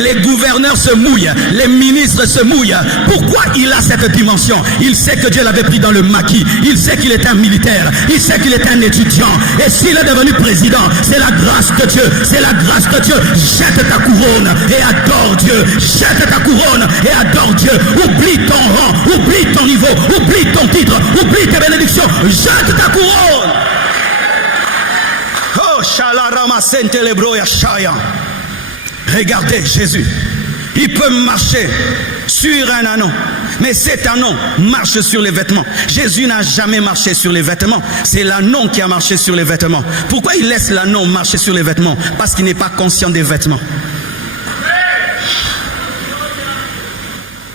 Les gouverneurs se mouillent, les ministres se mouillent. Pourquoi il a cette dimension? Il sait que Dieu l'avait pris dans le maquis. Il sait qu'il est un militaire. Il sait qu'il est un étudiant. Et s'il est devenu président, c'est la grâce de Dieu. C'est la grâce de Dieu. Jette ta couronne et adore Dieu. Jette ta couronne et adore Dieu. Oublie ton rang, oublie ton niveau, oublie ton titre, oublie tes bénédictions. Jette ta couronne. Oh, shalarama sentelebroya shaya. Regardez Jésus, il peut marcher sur un anneau, mais cet anneau marche sur les vêtements. Jésus n'a jamais marché sur les vêtements, c'est l'anneau qui a marché sur les vêtements. Pourquoi il laisse l'anneau marcher sur les vêtements? Parce qu'il n'est pas conscient des vêtements.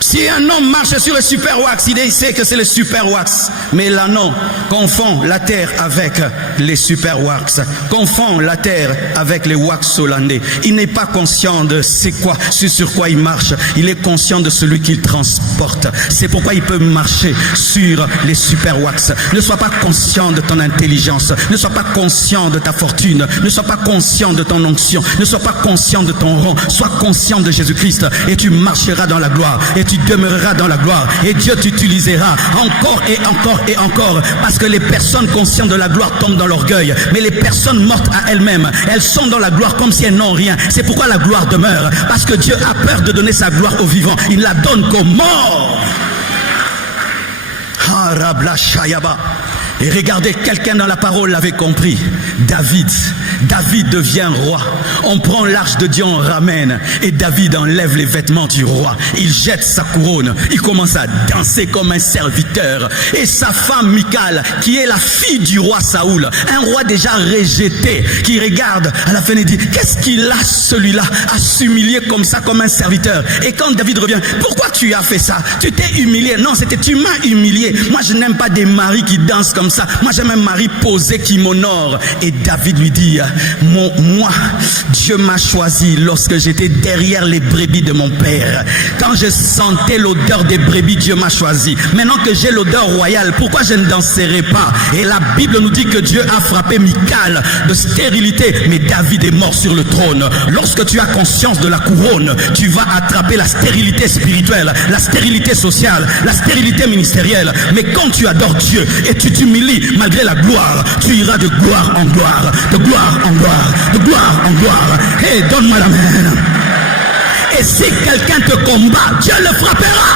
Si un homme marche sur le super wax, il sait que c'est le super wax. Mais l'anneau confond la terre avec les super wax, confond la terre avec les wax hollandais. Il n'est pas conscient de c'est quoi, sur quoi il marche. Il est conscient de celui qu'il transporte. C'est pourquoi il peut marcher sur les super wax. Ne sois pas conscient de ton intelligence. Ne sois pas conscient de ta fortune. Ne sois pas conscient de ton onction. Ne sois pas conscient de ton rang. Sois conscient de Jésus-Christ et tu marcheras dans la gloire. Et tu demeureras dans la gloire et Dieu t'utilisera encore et encore et encore, parce que les personnes conscientes de la gloire tombent dans l'orgueil, mais les personnes mortes à elles-mêmes, elles sont dans la gloire comme si elles n'ont rien. C'est pourquoi la gloire demeure, parce que Dieu a peur de donner sa gloire aux vivants, il la donne qu'aux morts. Et regardez, quelqu'un dans la parole l'avait compris. David devient roi. On prend l'arche de Dieu, on ramène. Et David enlève les vêtements du roi. Il jette sa couronne. Il commence à danser comme un serviteur. Et sa femme Michal, qui est la fille du roi Saoul, un roi déjà rejeté, qui regarde à la fin et dit, qu'est-ce qu'il a celui-là à s'humilier comme ça, comme un serviteur? Et quand David revient, pourquoi tu as fait ça? Tu t'es humilié? Non, c'était tu m'as humilié. Moi je n'aime pas des maris qui dansent comme ça. Moi j'aime un mari posé qui m'honore. Et David lui dit, moi Dieu m'a choisi lorsque j'étais derrière les brebis de mon père. Quand je sentais l'odeur des brebis, Dieu m'a choisi. Maintenant que j'ai l'odeur royale, pourquoi je ne danserai pas? Et la Bible nous dit que Dieu a frappé Michal de stérilité, mais David est mort sur le trône. Lorsque tu as conscience de la couronne, tu vas attraper la stérilité spirituelle, la stérilité sociale, la stérilité ministérielle. Mais quand tu adores Dieu et tu t'humilies malgré la gloire, tu iras de gloire en gloire, de gloire en gloire, de gloire en gloire. Hey, donne-moi la main. Et si quelqu'un te combat, Dieu le frappera.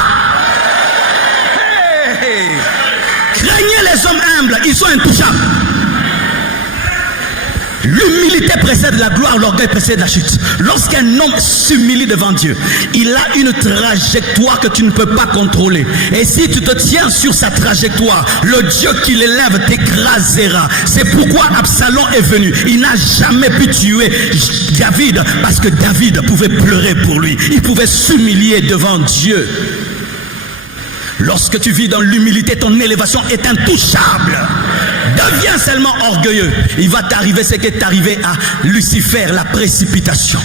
Hey. Craignez les hommes humbles, ils sont intouchables. L'humilité précède la gloire, l'orgueil précède la chute. Lorsqu'un homme s'humilie devant Dieu, il a une trajectoire que tu ne peux pas contrôler. Et si tu te tiens sur sa trajectoire, le Dieu qui l'élève t'écrasera. C'est pourquoi Absalom est venu. Il n'a jamais pu tuer David, parce que David pouvait pleurer pour lui. Il pouvait s'humilier devant Dieu. Lorsque tu vis dans l'humilité, ton élévation est intouchable. Deviens seulement orgueilleux. Il va t'arriver ce qui est arrivé à Lucifer, la précipitation.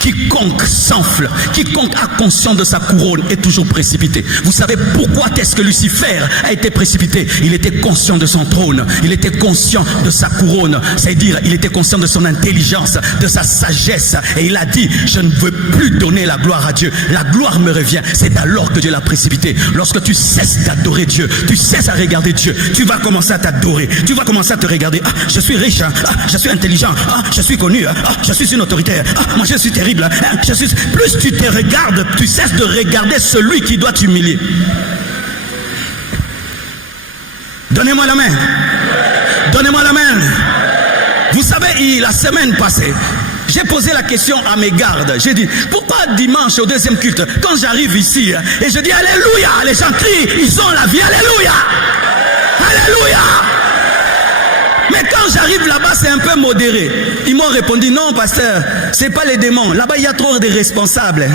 Quiconque s'enfle, quiconque a conscience de sa couronne est toujours précipité. Vous savez pourquoi est-ce que Lucifer a été précipité? Il était conscient de son trône, il était conscient de sa couronne, c'est-à-dire il était conscient de son intelligence, de sa sagesse, et il a dit, je ne veux plus donner la gloire à Dieu, la gloire me revient. C'est alors que Dieu l'a précipité. Lorsque tu cesses d'adorer Dieu, tu cesses à regarder Dieu, tu vas commencer à t'adorer, tu vas commencer à te regarder. Ah, je suis riche, hein? Ah, je suis intelligent, ah, je suis connu, hein? Ah, je suis une autorité, ah, moi je suis terrible. Plus tu te regardes, tu cesses de regarder celui qui doit t'humilier. Donnez-moi la main. Donnez-moi la main. Vous savez, la semaine passée, j'ai posé la question à mes gardes. J'ai dit, pourquoi dimanche au deuxième culte, quand j'arrive ici, et je dis Alléluia, les gens crient, ils ont la vie, Alléluia. Alléluia. Mais quand j'arrive là-bas, c'est un peu modéré. Ils m'ont répondu, non, pasteur, c'est pas les démons. Là-bas, il y a trop de responsables.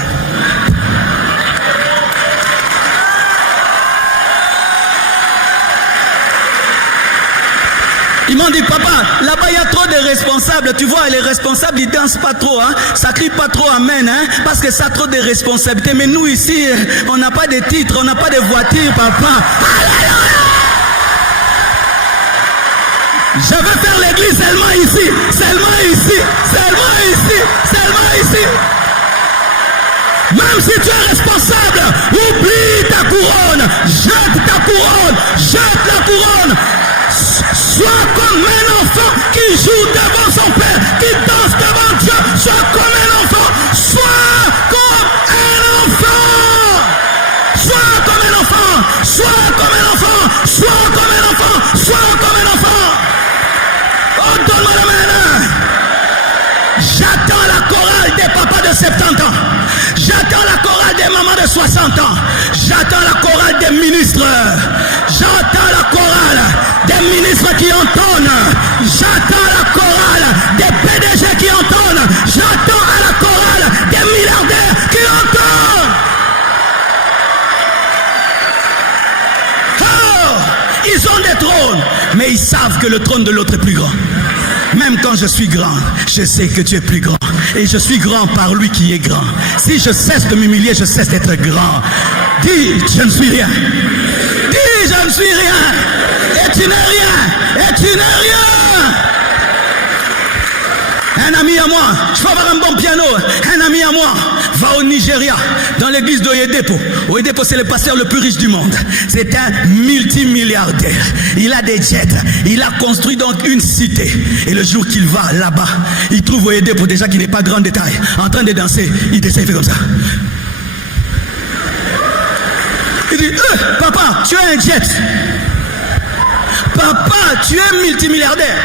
Ils m'ont dit, papa, là-bas, il y a trop de responsables. Tu vois, les responsables, ils dansent pas trop, hein. Ça crie pas trop amen, hein. Parce que ça a trop de responsabilités. Mais nous, ici, on n'a pas de titres, on n'a pas de voitures, papa. Alléluia! Je vais faire l'église seulement ici, seulement ici, seulement ici, seulement ici. Même si tu es responsable, oublie ta couronne, jette ta couronne, jette la couronne. Sois comme un enfant qui joue devant son père, qui danse devant Dieu. Sois comme un enfant. Sois comme un enfant. Sois comme un enfant. Sois comme un enfant. Sois comme un enfant. Sois comme un enfant. Oh, donne-moi la main. J'attends la chorale des papas de 70 ans. J'attends la chorale des mamans de 60 ans. J'attends la chorale des ministres. J'attends la chorale des ministres qui entonnent. J'attends la chorale des PDG qui entonnent. J'attends à la chorale des milliardaires qui entonnent. Oh, ils ont des trônes, mais ils savent que le trône de l'autre est plus grand. Même quand je suis grand, je sais que tu es plus grand. Et je suis grand par lui qui est grand. Si je cesse de m'humilier, je cesse d'être grand. Dis, je ne suis rien. Dis, je ne suis rien. Et tu n'es rien. Et tu n'es rien. Un ami à moi, je peux avoir un bon piano. Un ami à moi va au Nigeria, dans l'église d'Oyedepo. Oyedepo, c'est le pasteur le plus riche du monde. C'est un multimilliardaire. Il a des jets. Il a construit donc une cité. Et le jour qu'il va là-bas, il trouve Oyedepo, déjà qui n'est pas grand de taille, en train de danser. Il descend, il fait comme ça. Il dit, papa, tu as un jet. Papa, tu es multimilliardaire.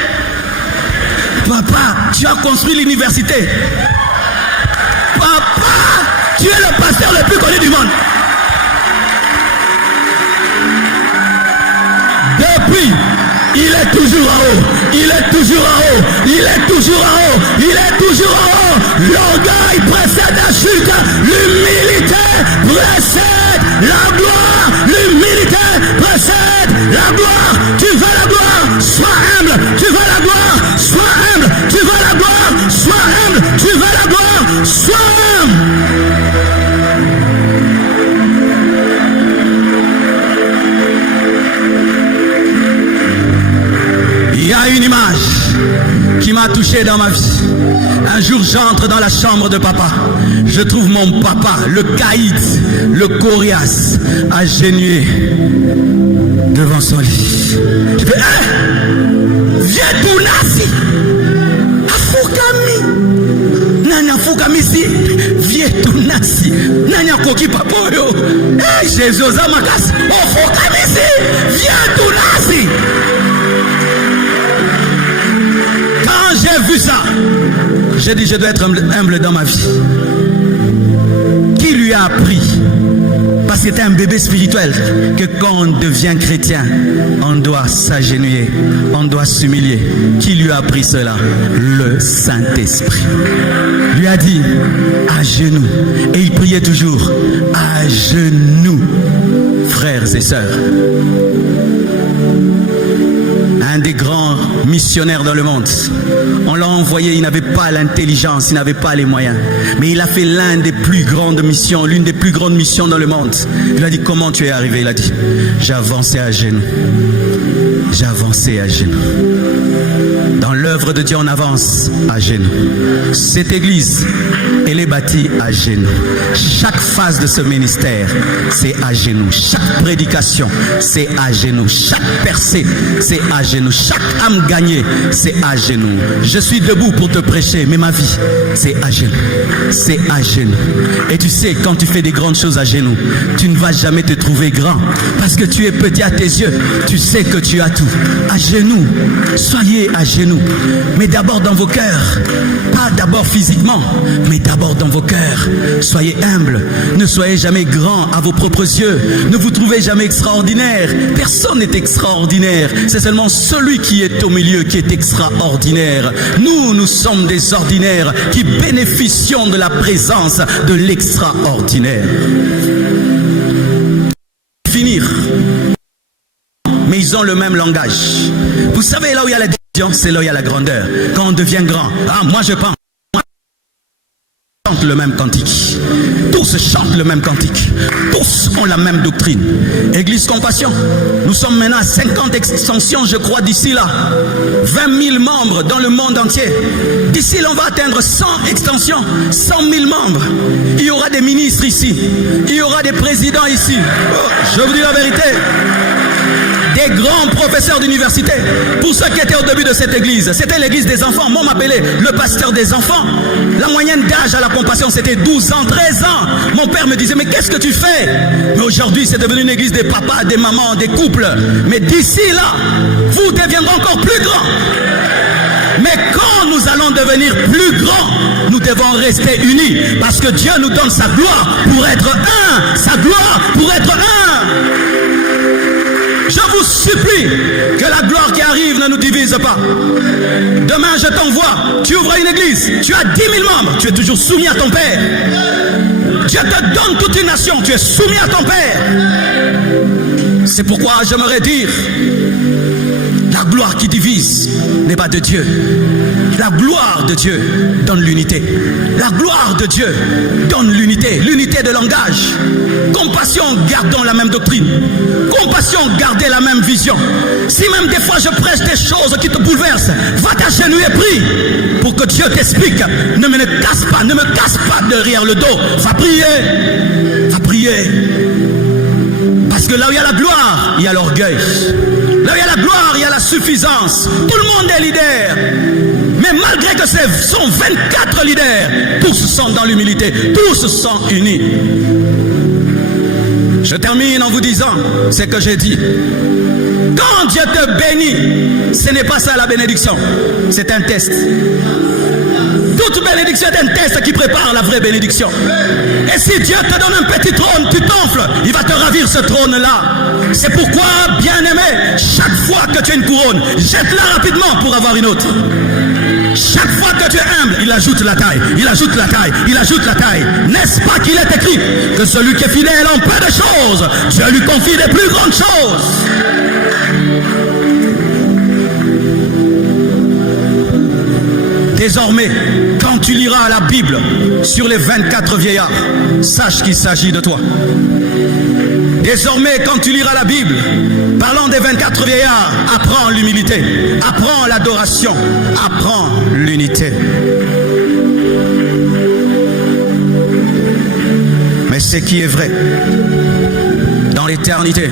Papa, tu as construit l'université. Papa, tu es le pasteur le plus connu du monde. Depuis, il est toujours en haut. Il est toujours en haut. Il est toujours en haut. Il est toujours en haut. L'orgueil précède la chute. L'humilité précède la gloire. L'humilité précède la gloire. Tu veux la gloire? Sois humble. Tu veux la gloire? Sois humble. Tu veux la gloire? Sois humble. Tu veux la gloire? Sois humble. Il y a une image qui m'a touché dans ma vie. Un jour, j'entre dans la chambre de papa. Je trouve mon papa, le caïd, le coriace, agenouillé devant son lit. Je fais, viens tout nasi. Afukami. Nanya fukami si. Viens tout nasi. Nanya koki papoyo. Jésus Zamakas. Afukami si. Viens tout nasi. Quand j'ai vu ça, j'ai dit je dois être humble dans ma vie. Qui lui a appris? Parce que c'était un bébé spirituel que quand on devient chrétien, on doit s'agenouiller, on doit s'humilier. Qui lui a appris cela? Le Saint-Esprit. Lui a dit à genoux. Et il priait toujours à genoux, frères et sœurs. Un des grands missionnaires dans le monde. On l'a envoyé, il n'avait pas l'intelligence, il n'avait pas les moyens. Mais il a fait l'une des plus grandes missions dans le monde. Il lui a dit, comment tu es arrivé? Il a dit, j'ai avancé à genoux. J'ai avancé à genoux. Dans l'œuvre de Dieu, on avance à genoux. Cette église, elle est bâtie à genoux. Chaque phase de ce ministère, c'est à genoux. Chaque prédication, c'est à genoux. Chaque percée, c'est à genoux. Chaque âme gagnée, c'est à genoux. Je suis debout pour te prêcher, mais ma vie, c'est à genoux. C'est à genoux. Et tu sais, quand tu fais des grandes choses à genoux, tu ne vas jamais te trouver grand. Parce que tu es petit à tes yeux. Tu sais que tu as tout. À genoux. Soyez à genoux. Mais d'abord dans vos cœurs. Pas d'abord physiquement, mais d'abord dans vos cœurs. Soyez humbles. Ne soyez jamais grands à vos propres yeux. Ne vous trouvez jamais extraordinaire. Personne n'est extraordinaire. C'est seulement celui qui est au milieu qui est extraordinaire. Nous sommes des ordinaires qui bénéficions de la présence de l'extraordinaire. Finir. Mais ils ont le même langage. Vous savez, là où il y a la division, c'est là où il y a la grandeur. Quand on devient grand, moi je pense. chantent le même cantique. Tous chantent le même cantique. Tous ont la même doctrine. Église Compassion, nous sommes maintenant à 50 extensions, je crois, d'ici là. 20 000 membres dans le monde entier. D'ici là, on va atteindre 100 extensions, 100 000 membres. Il y aura des ministres ici. Il y aura des présidents ici. Oh, je vous dis la vérité. Des grands professeurs d'université. Pour ceux qui étaient au début de cette église, c'était l'église des enfants. Moi, on m'appelait le pasteur des enfants. La moyenne d'âge à la Compassion, c'était 12 ans, 13 ans. Mon père me disait, mais qu'est-ce que tu fais? Mais aujourd'hui, c'est devenu une église des papas, des mamans, des couples. Mais d'ici là, vous deviendrez encore plus grands. Mais quand nous allons devenir plus grands, nous devons rester unis. Parce que Dieu nous donne sa gloire pour être un. Sa gloire pour être un. Je vous supplie que la gloire qui arrive ne nous divise pas. Demain, je t'envoie. Tu ouvres une église. Tu as 10 000 membres. Tu es toujours soumis à ton Père. Dieu te donne toute une nation. Tu es soumis à ton Père. C'est pourquoi j'aimerais dire, la gloire qui divise n'est pas de Dieu. La gloire de Dieu donne l'unité. La gloire de Dieu donne l'unité. L'unité de langage. Compassion, gardons la même doctrine. Compassion, gardez la même vision. Si même des fois je prêche des choses qui te bouleversent, va t'agenouiller et prie pour que Dieu t'explique. Ne me casse pas derrière le dos. Va prier. Va prier. Parce que là où il y a la gloire, il y a l'orgueil. Là où il y a la gloire, il y a la suffisance. Tout le monde est leader. Mais malgré que ce sont 24 leaders, tous sont dans l'humilité, tous sont unis. Je termine en vous disant ce que j'ai dit. Quand Dieu te bénit, ce n'est pas ça la bénédiction, c'est un test. Toute bénédiction est un test qui prépare la vraie bénédiction. Et si Dieu te donne un petit trône, tu t'enfles, il va te ravir ce trône-là. C'est pourquoi, bien-aimé, chaque fois que tu as une couronne, jette-la rapidement pour avoir une autre. Chaque fois que tu es humble, il ajoute la taille, il ajoute la taille, il ajoute la taille. N'est-ce pas qu'il est écrit que celui qui est fidèle en peu de choses, Dieu lui confie des plus grandes choses. Désormais, quand tu liras la Bible sur les 24 vieillards, sache qu'il s'agit de toi. Désormais, quand tu liras la Bible, parlant des 24 vieillards, apprends l'humilité, apprends l'adoration, apprends l'unité. Mais ce qui est vrai, dans l'éternité,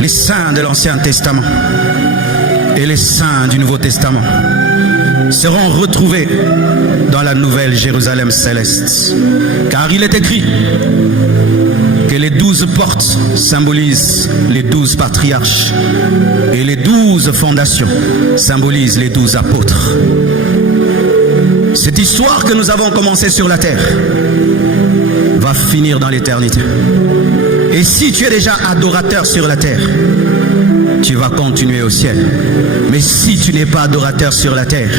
les saints de l'Ancien Testament et les saints du Nouveau Testament seront retrouvés dans la nouvelle Jérusalem céleste. Car il est écrit que les 12 portes symbolisent les 12 patriarches et les 12 fondations symbolisent les 12 apôtres. Cette histoire que nous avons commencée sur la terre va finir dans l'éternité. Et si tu es déjà adorateur sur la terre, tu vas continuer au ciel. Mais si tu n'es pas adorateur sur la terre,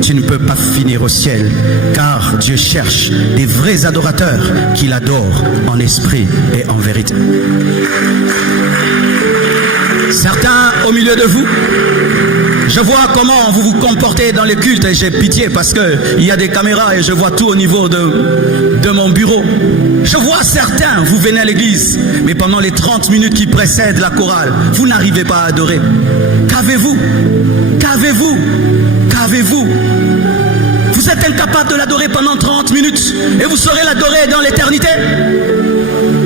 tu ne peux pas finir au ciel. Car Dieu cherche des vrais adorateurs qui l'adorent en esprit et en vérité. Certains au milieu de vous, je vois comment vous vous comportez dans les cultes et j'ai pitié parce qu'il y a des caméras et je vois tout au niveau de mon bureau. Je vois certains, vous venez à l'église, mais pendant les 30 minutes qui précèdent la chorale, vous n'arrivez pas à adorer. Qu'avez-vous? Qu'avez-vous? Qu'avez-vous? Vous êtes incapable de l'adorer pendant 30 minutes et vous saurez l'adorer dans l'éternité.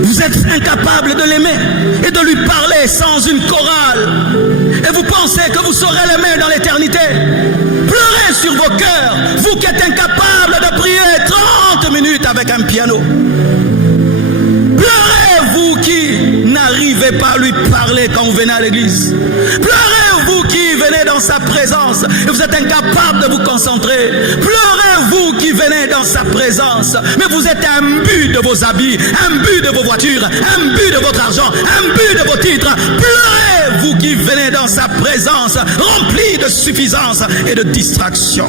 Vous êtes incapable de l'aimer et de lui parler sans une chorale. Et vous pensez que vous saurez l'aimer dans l'éternité. Pleurez sur vos cœurs, vous qui êtes incapable de prier 30 minutes avec un piano. Pleurez, vous qui n'arrivez pas à lui parler quand vous venez à l'église. Pleurez, vous qui venez dans sa présence et vous êtes incapable de vous concentrer. Pleurez, vous qui venez dans sa présence, mais vous êtes imbu de vos habits, imbu de vos voitures, imbu de votre argent, imbu de vos titres. Pleurez, vous qui venez dans sa présence, rempli de suffisance et de distraction.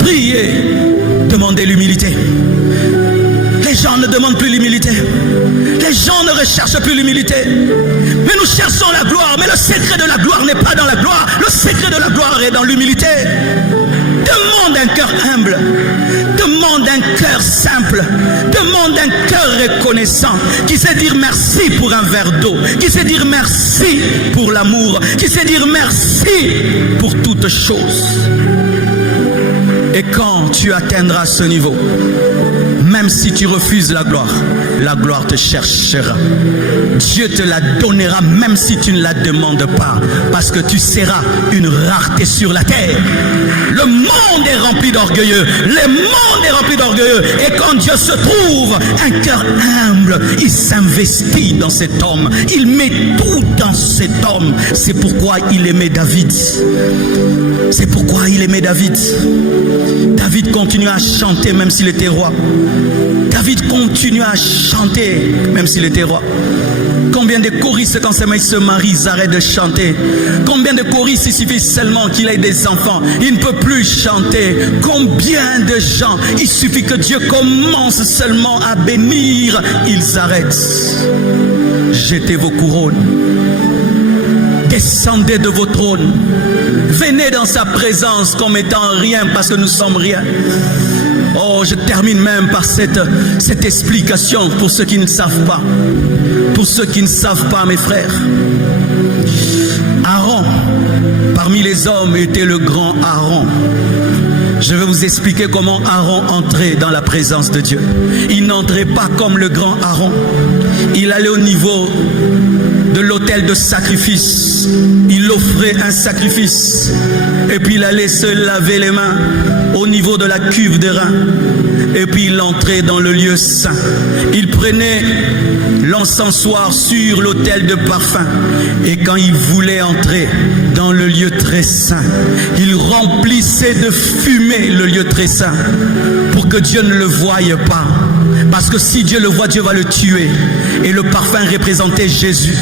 Priez, demandez l'humilité. Les gens ne demandent plus l'humilité. Les gens ne recherchent plus l'humilité. Mais nous cherchons la gloire. Mais le secret de la gloire n'est pas dans la gloire. Le secret de la gloire est dans l'humilité. Demande un cœur humble. Demande un cœur simple. Demande un cœur reconnaissant. Qui sait dire merci pour un verre d'eau. Qui sait dire merci pour l'amour. Qui sait dire merci pour toutes choses. Et quand tu atteindras ce niveau, même si tu refuses la gloire te cherchera. Dieu te la donnera même si tu ne la demandes pas, parce que tu seras une rareté sur la terre. Le monde est rempli d'orgueilleux. Le monde est rempli d'orgueilleux. Et quand Dieu se trouve un cœur humble, il s'investit dans cet homme. Il met tout dans cet homme. C'est pourquoi il aimait David. C'est pourquoi il aimait David. David continue à chanter même s'il était roi. David continue à chanter même s'il était roi. Combien de choristes quand ils se marient, ils arrêtent de chanter. Combien de choristes, il suffit seulement qu'il ait des enfants, il ne peut plus chanter. Combien de gens, il suffit que Dieu commence seulement à bénir, ils arrêtent. Jetez vos couronnes. Descendez de vos trônes. Venez dans sa présence comme étant rien parce que nous sommes rien. Oh, je termine même par cette explication pour ceux qui ne savent pas. Pour ceux qui ne savent pas, mes frères. Aaron, parmi les hommes, était le grand Aaron. Je vais vous expliquer comment Aaron entrait dans la présence de Dieu. Il n'entrait pas comme le grand Aaron. Il allait au niveau de l'autel de sacrifice. Il offrait un sacrifice. Et puis il allait se laver les mains au niveau de la cuve de rein. Et puis il entrait dans le lieu saint. Il prenait l'encensoir sur l'autel de parfum. Et quand il voulait entrer dans le lieu très saint, il remplissait de fumée le lieu très saint pour que Dieu ne le voie pas. Parce que si Dieu le voit, Dieu va le tuer. Et le parfum représentait Jésus,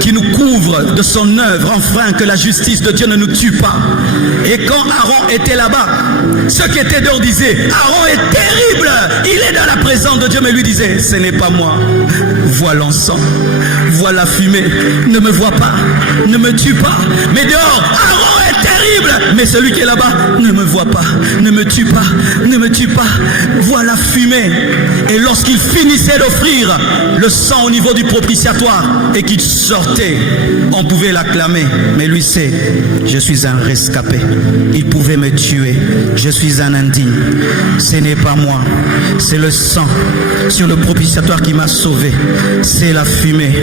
qui nous couvre de son œuvre, afin que la justice de Dieu ne nous tue pas. Et quand Aaron était là-bas, ceux qui étaient dehors disaient, Aaron est terrible, il est dans la présence de Dieu, mais lui disait, ce n'est pas moi. Vois l'encens, vois la fumée, ne me vois pas, ne me tue pas. Mais dehors, Aaron est terrible, mais celui qui est là-bas, ne me voit pas, ne me tue pas, ne me tue pas. Vois la fumée. Et lorsqu'il finissait d'offrir le sang au niveau du propitiatoire et qu'il sortait, on pouvait l'acclamer. Mais lui c'est, je suis un rescapé. Il pouvait me tuer. Je suis un indigne. Ce n'est pas moi. C'est le sang sur le propitiatoire qui m'a sauvé. C'est la fumée.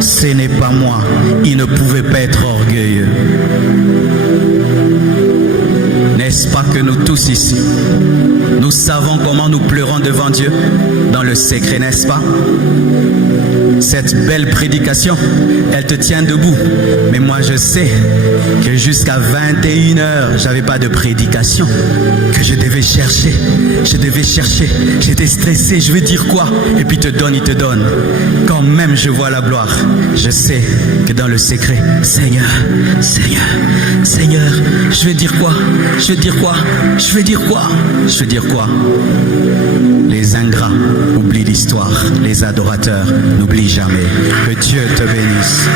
Ce n'est pas moi. Il ne pouvait pas être orgueilleux. N'est-ce pas que nous tous ici, nous savons comment nous pleurons devant Dieu dans le secret, n'est-ce pas? Cette belle prédication, elle te tient debout. Mais moi je sais que jusqu'à 21h, j'avais pas de prédication, que je devais chercher. J'étais stressé, je vais dire quoi? Et puis il te donne. Quand même je vois la gloire, je sais que dans le secret, Seigneur, je vais dire quoi? Je vais dire quoi? Les ingrats oublient l'histoire, les adorateurs n'oublient jamais. Que Dieu te bénisse.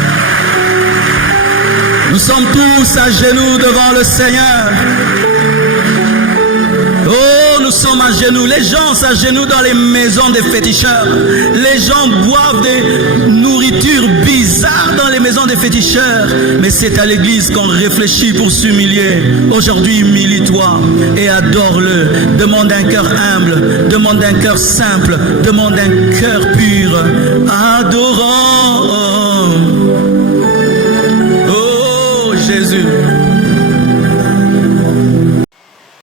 Nous sommes tous à genoux devant le Seigneur. Oh, nous sommes à genoux. Les gens s'agenouillent dans les maisons des féticheurs. Les gens boivent des nourritures bizarres dans les maisons des féticheurs. Mais c'est à l'église qu'on réfléchit pour s'humilier. Aujourd'hui, humilie-toi et adore-le. Demande un cœur humble. Demande un cœur simple. Demande un cœur pur. Adorant. Oh, Jésus.